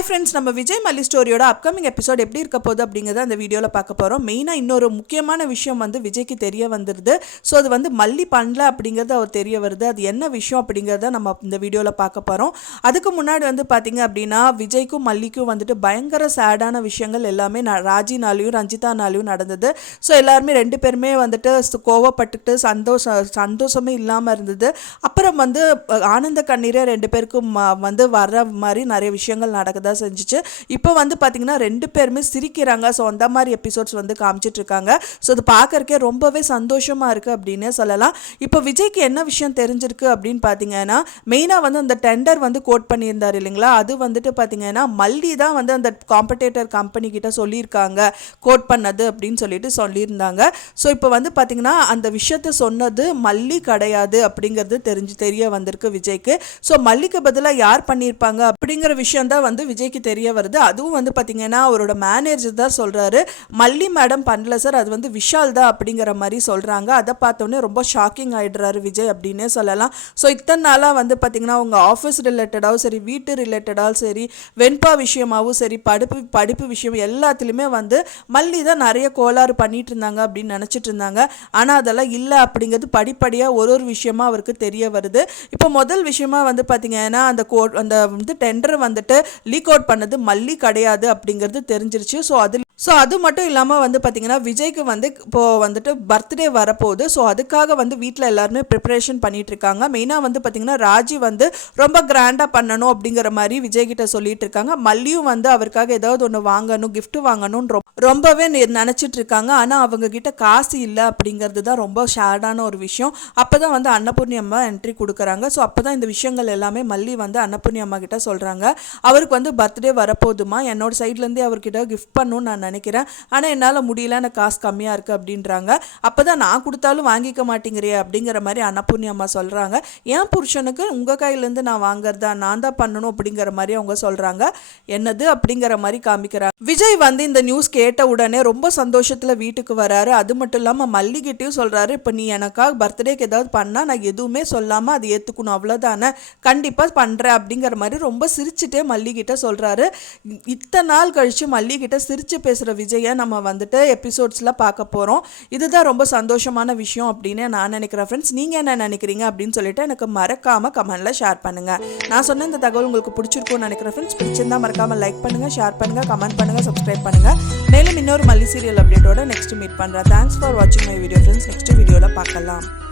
Hi friends நம்ம விஜய் மல்லி ஸ்டோரியோட upcoming episode எப்படி இருக்க போகுது அப்படிங்கிறத அந்த வீடியோவில் பார்க்க போகிறோம் மெயினாக இன்னொரு முக்கியமான விஷயம் வந்து விஜய்க்கு தெரிய வந்துடுது ஸோ அது வந்து மல்லி பண்ணல அப்படிங்கிறது அவர் தெரிய வருது. அது என்ன விஷயம் அப்படிங்கிறத நம்ம இந்த வீடியோவில் பார்க்க போகிறோம் அதுக்கு முன்னாடி வந்து பார்த்தீங்க அப்படின்னா விஜய்க்கும் மல்லிக்கும் வந்துட்டு பயங்கர சேடான விஷயங்கள் எல்லாமே ந- ராஜினாலையும் ரஞ்சிதானாலையும் நடந்தது. ஸோ எல்லாருமே ரெண்டு பேருமே வந்துட்டு கோவப்பட்டுட்டு சந்தோஷம் சந்தோஷமே இல்லாமல் இருந்தது. அப்புறம் வந்து ஆனந்த கண்ணீரே ரெண்டு பேருக்கும் வந்து வர்ற மாதிரி நிறைய விஷயங்கள் நடக்கதா செஞ்சுச்சு. இப்போ வந்து பார்த்தீங்கன்னா ரெண்டு பேருமே சிரிக்கிறாங்க. ஸோ அந்த மாதிரி எபிசோட்ஸ் வந்து காமிச்சிட்டு இருக்காங்க ஸோ அது பார்க்கறக்கே ரொம்பவே சந்தோஷமாக இருக்குது அப்படின்னே சொல்லலாம். இப்போ விஜய்க்கு என்ன விஷயம் தெரிஞ்சிருக்கு அப்படின்னு பார்த்தீங்கன்னா மெயினாக வந்து அந்த டெண்டர் வந்து கோட் பண்ணியிருந்தார் இல்லைங்களா? அது வந்துட்டு பார்த்தீங்கன்னா மல்லி தான் வந்து அந்த காம்படேட்டர் கம்பெனி கிட்ட சொல்லியிருக்காங்க கோட் பண்ணது அப்படின்னு சொல்லிட்டு சொல்லியிருந்தாங்க. ஸோ இப்போ வந்து பார்த்தீங்கன்னா அந்த விஷயத்த சொன்னது மல்லி கிடையாது அப்படிங்கிறது தெரிஞ்சு தெரிய வந்திருக்கு விஜய்க்கு. ஸோ மல்லிக்கு பதிலாக யார் பண்ணியிருப்பாங்க அப்படிங்கிற விஷயம் தான் வந்து விஜய்க்கு தெரிய வருது. அதுவும் வந்து பார்த்தீங்கன்னா அவரோட மேனேஜர் தான் சொல்கிறாரு மல்லி மேடம் பண்ணல சார் அது வந்து விஷால் தான் அப்படிங்கிற மாதிரி சொல்கிறாங்க அதை பார்த்தோன்னே ரொம்ப ஷாக்கிங் ஆயிடுறாரு விஜய் அப்படின்னே சொல்லலாம். ஸோ இத்தனை நாளாக வந்து பார்த்தீங்கன்னா அவங்க ஆஃபீஸ் ரிலேட்டடாகவும் சரி வீட்டு ரிலேட்டடாகவும் சரி வெண்பா விஷயமாகவும் சரி படிப்பு படிப்பு விஷயம் எல்லாத்துலேயுமே வந்து மல்லி தான் நிறைய கோளாறு பண்ணிட்டு இருந்தாங்க அப்படின்னு நினச்சிட்டு இருந்தாங்க. ஆனால் அதெல்லாம் இல்லை அப்படிங்கிறது படிப்படியாக ஒரு ஒரு விஷயமா அவருக்கு தெரிய வருது. இப்போ முதல் விஷயமா வந்து பார்த்தீங்கன்னா அந்த கோ அந்த வந்து டெண்டர் வந்துட்டு லீக் அவுட் பண்ணது மல்லி கிடையாது அப்படிங்கிறது தெரிஞ்சிருச்சு. ஸோ அது ஸோ அது மட்டும் இல்லாமல் வந்து பார்த்தீங்கன்னா விஜய்க்கு வந்து இப்போது வந்துட்டு பர்த்டே வரப்போகுது. ஸோ அதுக்காக வந்து வீட்டில் எல்லாருமே ப்ரிப்பரேஷன் பண்ணிட்டு இருக்காங்க. மெயினாக வந்து பார்த்தீங்கன்னா ராஜி வந்து ரொம்ப கிராண்டாக பண்ணணும் அப்படிங்கிற மாதிரி விஜய் கிட்ட சொல்லிட்டு இருக்காங்க. மல்லியும் வந்து அவருக்காக ஏதாவது ஒன்று வாங்கணும் கிஃப்ட் வாங்கணும்னு ரொம்பவே நினச்சிட்டு நினைச்சிட்டு இருக்காங்க. ஆனால் அவங்க கிட்ட காசு இல்லை அப்படிங்கிறது தான் ரொம்ப ஷேடான ஒரு விஷயம். அப்போ தான் வந்து அன்னபூர்ணி அம்மா என்ட்ரி கொடுக்குறாங்க. ஸோ அப்போ தான் இந்த விஷயங்கள் எல்லாமே மல்லி வந்து அன்னபூர்ணி அம்மா கிட்ட சொல்கிறாங்க அவருக்கு வந்து பர்த்டே வரப்போதுமா என்னோட சைட்லேருந்தே அவர்கிட்ட கிஃப்ட் பண்ணணும்னு நான் நினைக்கிறேன். ஆனால் என்னால் முடியல. எனக்கு காசு கம்மியாக இருக்குது அப்படின்றாங்க. அப்போ தான் நான் கொடுத்தாலும் வாங்கிக்க மாட்டேங்கிறியே அப்படிங்கிற மாதிரி அன்னபூர்ணி அம்மா சொல்கிறாங்க என் புருஷனுக்கு உங்கள் கையிலேருந்து நான் வாங்குறதா நான் தான் பண்ணணும் அப்படிங்கிற மாதிரி அவங்க சொல்கிறாங்க என்னது அப்படிங்கிற மாதிரி காமிக்கிறாங்க. விஜய் வந்து இந்த நியூஸ் கேட்ட உடனே ரொம்ப சந்தோஷத்தில் வீட்டுக்கு வராரு. அது மட்டும் இல்லாமல் மல்லிகிட்டையும் சொல்கிறாரு இப்போ நீ எனக்காக பர்த்டேக்கு ஏதாவது பண்ணால் நான் எதுவுமே சொல்லாமல் அது ஏற்றுக்கணும் அவ்வளோதானே கண்டிப்பாக பண்ணுறேன் அப்படிங்கிற மாதிரி ரொம்ப சிரிச்சுட்டே மல்லிகிட்ட சொல்கிறாரு இத்தனை நாள் கழித்து மல்லிகிட்ட சிரித்து பேசுகிற விஜயை நம்ம வந்துட்டு எபிசோட்ஸில் பார்க்க போகிறோம் இதுதான் ரொம்ப சந்தோஷமான விஷயம் அப்படின்னு நான் நினைக்கிறேன் ஃப்ரெண்ட்ஸ் நீங்கள் என்ன நினைக்கிறீங்க அப்படின்னு சொல்லிட்டு எனக்கு மறக்காமல் கமெண்ட்டில் ஷேர் பண்ணுங்கள் நான் சொன்ன இந்த தகவல் உங்களுக்கு பிடிச்சிருக்கும்னு நினைக்கிறேன் ஃப்ரெண்ட்ஸ் பிடிச்சிருந்தா மறக்காமல் லைக் பண்ணுங்கள் ஷேர் பண்ணுங்கள் கமெண்ட் பண்ணுங்கள் சப்ஸ்கிரைப் பண்ணுங்கள் மேலும் இன்னொரு மல்லி சீரியல் அப்டேட்டோட நெக்ஸ்ட் மீட் பண்ணுறேன் தேங்க்ஸ் ஃபார் வாட்சிங் மை வீடியோ ஃப்ரெண்ட்ஸ் நெக்ஸ்ட் வீடியோவில் பார்க்கலாம்.